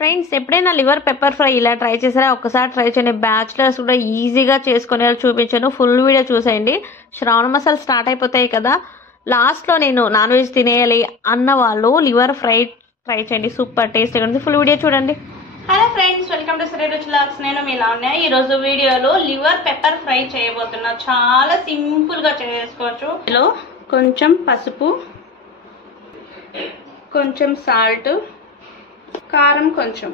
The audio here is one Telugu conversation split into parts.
ఫ్రెండ్స్ ఎప్పుడైనా లివర్ పెప్పర్ ఫ్రై ఇలా ట్రై చేసారా? ఒక్కసారి ట్రై చేయండి. బ్యాచులర్స్ కూడా ఈజీగా చేసుకునేలా చూపించాను. ఫుల్ వీడియో చూసేయండి. శ్రావణ మాసాలు స్టార్ట్ అయిపోతాయి కదా, లాస్ట్లో నేను నాన్ వెజ్ తినేయాలి అన్న వాళ్ళు లివర్ ఫ్రై ట్రై చేయండి. సూపర్ టేస్టీగా ఉంటుంది. ఫుల్ వీడియో చూడండి. Hello friends, welcome to Sri Ruchi vlogs. నేను మీ నాన్న. ఈరోజు వీడియోలో లివర్ పెప్పర్ ఫ్రై చేయబోతున్నా. చాలా సింపుల్గా చేసుకోవచ్చు. ఇందులో కొంచెం పసుపు, కొంచెం సాల్ట్, కారం కొంచెం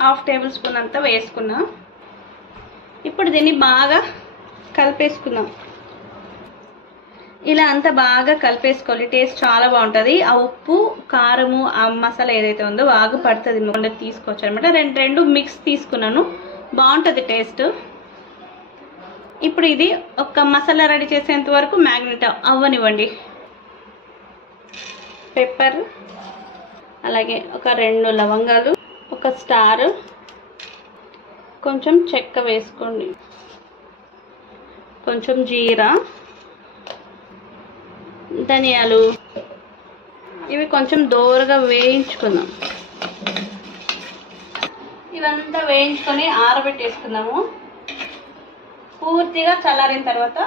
హాఫ్ టేబుల్ స్పూన్ అంతా వేసుకున్నా. ఇప్పుడు దీన్ని బాగా కలిపేసుకుందాం. ఇలా అంతా బాగా కలిపేసుకోవాలి. టేస్ట్ చాలా బాగుంటుంది. ఆ ఉప్పు, కారము, ఆ మసాలా ఏదైతే ఉందో బాగా పడుతుంది. తీసుకోవచ్చు అనమాట. రెండు మిక్స్ తీసుకున్నాను. బాగుంటుంది టేస్ట్. ఇప్పుడు ఇది ఒక మసాలా రెడీ చేసేంత వరకు మ్యాగ్నెట్ అవ్వనివ్వండి. పెప్పర్, అలాగే ఒక 2 లవంగాలు, ఒక స్టార్, కొంచెం చెక్క వేసుకోండి, కొంచెం జీరా, ధనియాలు. ఇవి కొంచెం దోరగా వేయించుకుందాం. ఇవంతా వేయించుకొని ఆరబెట్టేసుకుందాము. పూర్తిగా చల్లారిన తర్వాత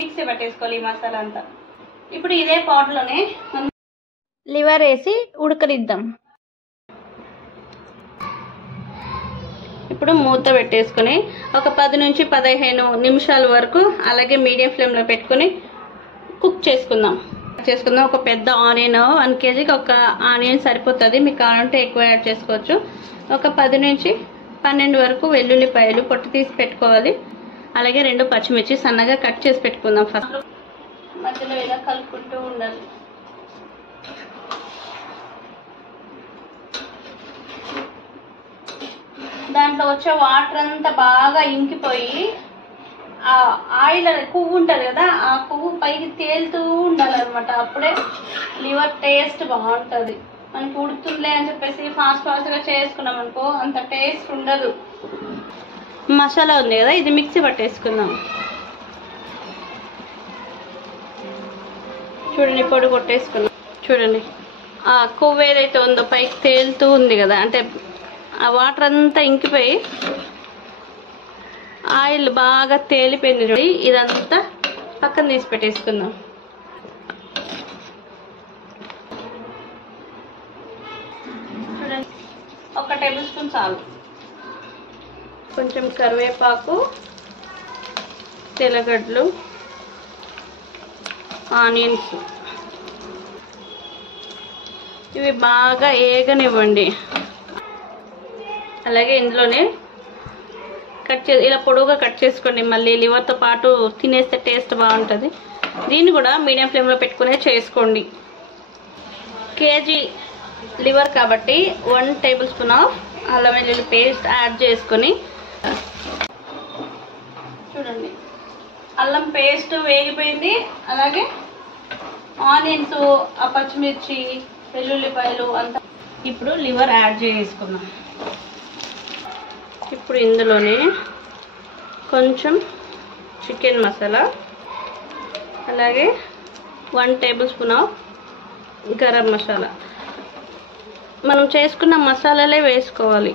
మిక్సీ పట్టేసుకోవాలి ఈ మసాలా అంతా. ఇప్పుడు ఇదే పాట్లోనే లివర్ వేసి ఉడకనిద్దాం. ఇప్పుడు మూత పెట్టేసుకొని ఒక 10 నుంచి 15 నిమిషాల వరకు అలాగే మీడియం ఫ్లేమ్లో పెట్టుకొని కుక్ చేసుకుందాం. ఒక పెద్ద ఆనియన్, 1 కేజీకి ఒక ఆనియన్ సరిపోతుంది. మీకు కావాలంటే ఎక్కువ యాడ్ చేసుకోవచ్చు. ఒక 10 నుంచి 12 వరకు వెల్లుల్లిపాయలు పొట్టు తీసి పెట్టుకోవాలి. అలాగే 2 పచ్చిమిర్చి సన్నగా కట్ చేసి పెట్టుకుందాం. ఫస్ట్ మధ్యలో ఇలా కలుపుకుంటూ ఉండాలి. దాంట్లో వచ్చే వాటర్ అంతా బాగా ఇంకిపోయి ఆ ఆయిల్ కొవ్వు ఉంటుంది కదా, ఆ కొవ్వు పైకి తేలుతూ ఉండాలన్నమాట. అప్పుడే లివర్ టేస్ట్ బాగుంటుంది. మనకి ఉడుకుతుందిలే అని చెప్పేసి ఫాస్ట్గా చేసుకున్నాం అనుకో, అంత టేస్ట్ ఉండదు. మసాలా ఉంది కదా, ఇది మిక్సీ పట్టేసుకుందాం. చూడండి, పొడి కొట్టేసుకున్నాం. చూడండి, ఆ కొవ్వు ఏదైతే ఉందో పైకి తేలుతూ ఉంది కదా, అంటే ఆ వాటర్ అంతా ఇంకిపోయి ఆయిల్ బాగా తేలిపోయింది. చూడండి, ఇదంతా పక్కన తీసి పెట్టేసుకుందాం. చూడండి, 1 టేబుల్ స్పూన్ చాలు. కొంచెం కరివేపాకు, తెల్లగడ్డలు, ఆనియన్స్, ఇవి బాగా ఏగనివ్వండి. అలాగే ఇందులోనే ఇలా పొడవుగా కట్ చేసుకోండి. మళ్ళీ లివర్తో పాటు తినేస్తే టేస్ట్ బాగుంటుంది. దీన్ని కూడా మీడియం ఫ్లేమ్లో పెట్టుకునే చేసుకోండి. కేజీ లివర్ కాబట్టి 1 టేబుల్ స్పూన్ ఆఫ్ అల్లం వెల్లుల్లి పేస్ట్ యాడ్ చేసుకొని, చూడండి అల్లం పేస్ట్ వేగిపోయింది. అలాగే ఆనియన్స్, ఆ పచ్చిమిర్చి, వెల్లుల్లిపాయలు అంతా. ఇప్పుడు లివర్ యాడ్ చేసుకుందాం. ఇప్పుడు ఇందులోనే కొంచెం చికెన్ మసాలా, అలాగే 1 table spoon of garam masala. మనం చేసుకున్న మసాలాలే వేసుకోవాలి.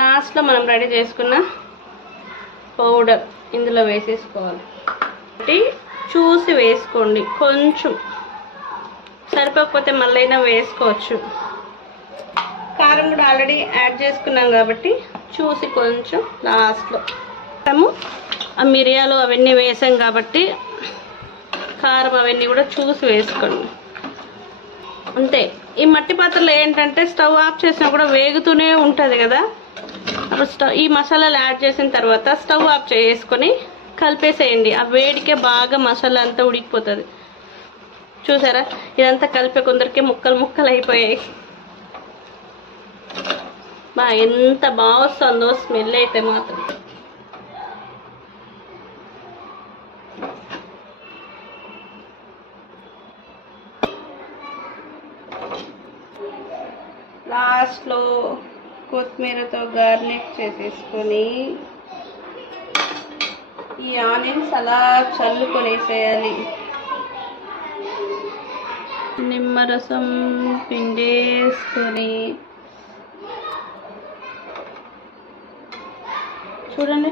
లాస్ట్లో మనం రెడీ చేసుకున్న పౌడర్ ఇందులో వేసేసుకోవాలి. చూసి వేసుకోండి. కొంచెం సరిపోకపోతే మళ్ళీ వేసుకోవచ్చు. కారం కూడా ఆల్రెడీ యాడ్ చేసుకున్నాం కాబట్టి చూసి కొంచెం లాస్ట్లో. ఆ మిరియాలు అవన్నీ వేసాం కాబట్టి కారం అవన్నీ కూడా చూసి వేసుకోండి. అంతే. ఈ మట్టి పాత్రలో ఏంటంటే స్టవ్ ఆఫ్ చేసినా కూడా వేగుతూనే ఉంటుంది కదా. అప్పుడు ఈ మసాలాలు యాడ్ చేసిన తర్వాత స్టవ్ ఆఫ్ చేసుకొని కలిపేసేయండి. ఆ వేడికే బాగా మసాలా అంతా ఉడికిపోతుంది. చూసారా, ఇదంతా కలిపే కొందరికి ముక్కలు ముక్కలు అయిపోయాయి. ఎంత బాగా వస్తుందో స్మెల్ అయితే మాత్రం. లాస్ట్లో కొత్తిమీరతో గార్నిష్ చేసేసుకొని ఈ ఆనియన్స్ అలా చల్లుకొనేసేయాలి. నిమ్మరసం పిండేసుకొని చూడండి.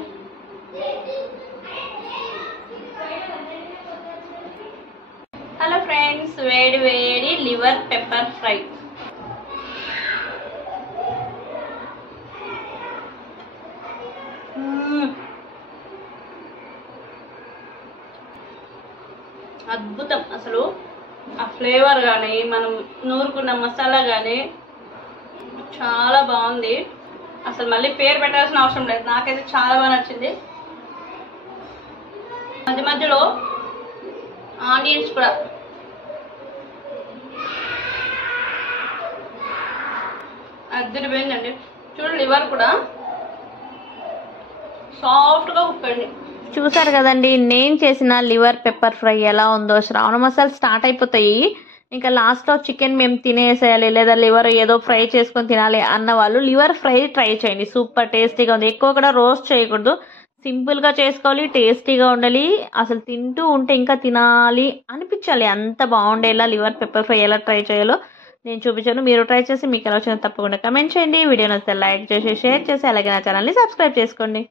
హలో ఫ్రెండ్స్, వేడి వేడి లివర్ పెప్పర్ ఫ్రై. అద్భుతం అసలు. ఆ ఫ్లేవర్ కానీ మనం నూరుకున్న మసాలా కానీ చాలా బాగుంది. అసలు మళ్ళీ పేరు పెట్టాల్సిన అవసరం లేదు, నాకైతే చాలా బాగా నచ్చింది. మధ్య మధ్యలో ఆనియన్స్ కూడా అద్దరిపోయిందండి. చూడండి, లివర్ కూడా సాఫ్ట్గా కుక్ అయింది. చూసారు కదండి నేను చేసిన లివర్ పెప్పర్ ఫ్రై ఎలా ఉందో. శ్రావణ మాసాలు స్టార్ట్ అయిపోతాయి, ఇంకా లాస్ట్లో చికెన్ మేము తినేసేయాలి లేదా లివర్ ఏదో ఫ్రై చేసుకొని తినాలి అన్న వాళ్ళు లివర్ ఫ్రై ట్రై చేయండి. సూపర్ టేస్టీగా ఉంది. ఎక్కువ కూడా రోస్ట్ చేయకూడదు, సింపుల్గా చేసుకోవాలి, టేస్టీగా ఉండాలి. అసలు తింటూ ఉంటే ఇంకా తినాలి అనిపించాలి, అంత బాగుండేలా లివర్ పెప్పర్ ఫ్రై ఎలా ట్రై చేయాలో నేను చూపించాను. మీరు ట్రై చేసి మీకు ఎలా వచ్చిందో తప్పకుండా కమెంట్ చేయండి. వీడియో నచ్చితే లైక్ చేసి షేర్ చేసి అలాగే నా ఛానల్ని సబ్స్క్రైబ్ చేసుకోండి.